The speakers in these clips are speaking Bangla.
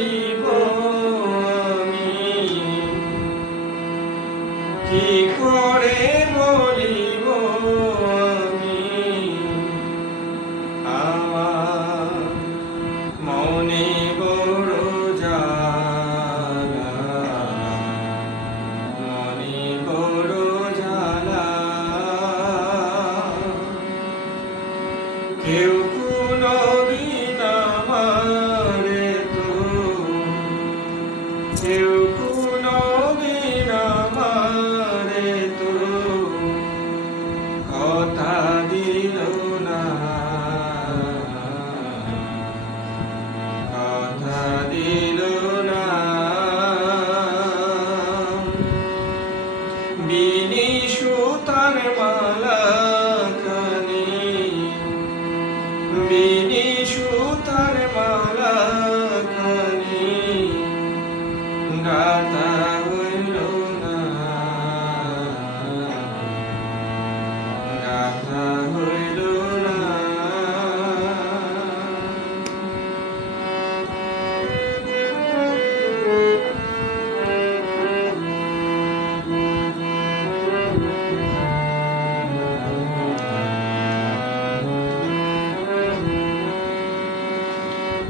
বলিব আমি, কি করে বলিব আমি আমার মনে বড় জ্বালা, মনে বড় জ্বালা। কেউ কোনদিন আমারে তো, কেউ কোনদিন আমারে তো কথা দিল না, কথা দিল না। বিনি সুতার মালা খানি, বিনি সুতার মালা খানি গাথা হইল না, গাথা হইল না।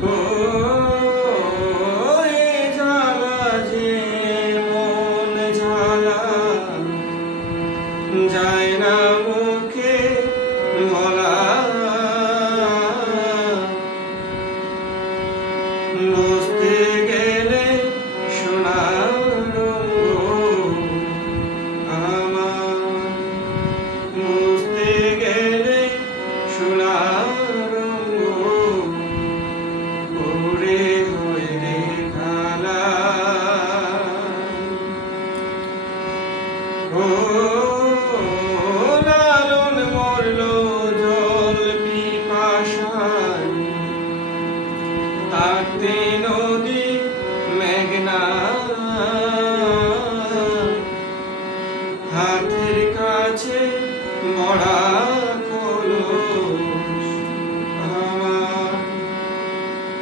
ও এ জ্বালা যে মন জ্বালা, যায় না মুখে বলা, বুঝতে গেলে সোনার রঙ আমার, বুঝতে গেলে সোনার রঙ ওরে হইলে খালা। ও লালন মরল জল পিপাসায়, থাকতে নদী মেঘনা, হাতের কাছে মরা কলস আমার,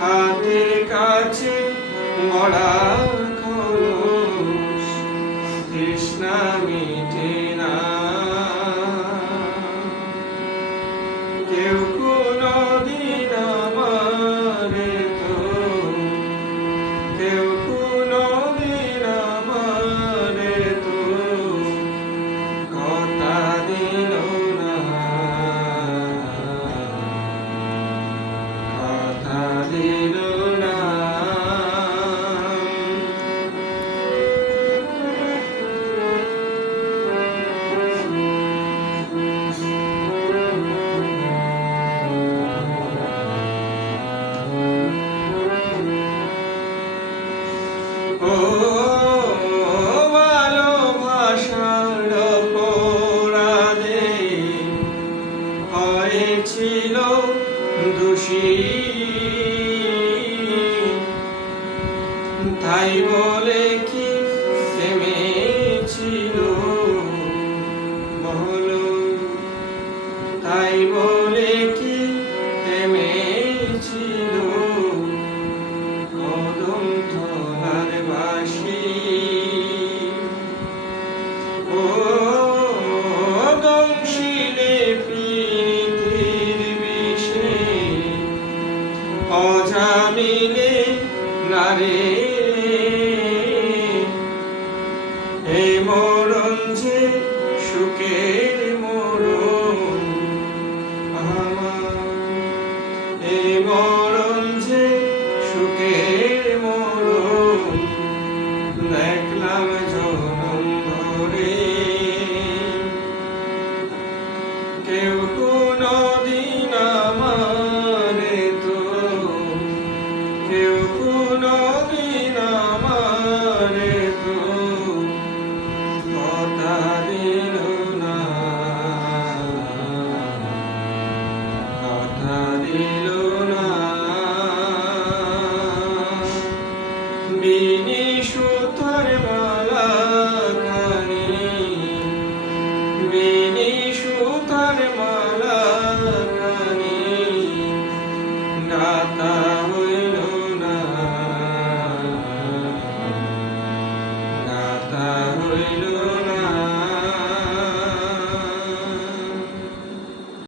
হাতের কাছে মরা কলস, তৃষ্ণা মিটে না। কেউ কোনদিন আমারে তো, কেউ কোনদিন আমারে তো কথা দিল না, কথা দিল না। ও ভালোবাসার অপরাধে হয়েছিল দোষী, তাই বলে কি থেমেছিল বলো, তাই বলে কি থেমেছিল কদম তলার বাসি। ও দংশিলে প্রীতির বিষে অজামিলে নারে, এ মরণ যে সুখের মরণ আমার, এ মরণ যে সুখের মরণ, দেখলাম জনম ধরে। কেউ কোনদিন আমারে তো, কেউ